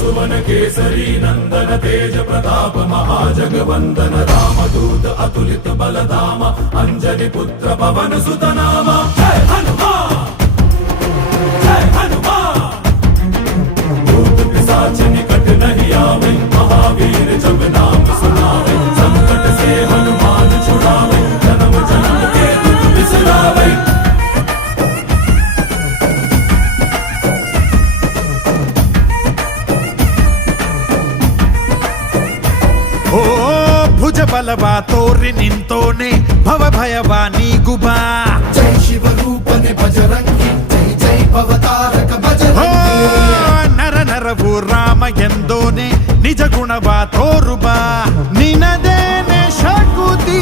सुवन केसरी नंदन तेज प्रताप महाजगवंदन रामदूत अतुलित बलधाम अंजनी पुत्र पवन सुत नाम जय हनुमान जय हनुमान। भूत पिशाच निकट नहीं आवे महावीर जब नाम सुनावे संकट से हनुमान छुड़ावे जन्म जन्म के दुख बिसरावे। ಓ ಭುಜ ಬಲವ ತೋರಿ ನಿಂತೋನೆ ಭವ ಭಯವ ನೀಗುಬಾ जय शिव रूपने बजरंगी जय जय भवतारक बजरंगी। ನರ ನರವು ರಾಮ ಎಂದೋನೆ ನಿಜ ಗುಣವ ತೋರುಬಾ ನಿನದೇನೆ ಶಕುತಿ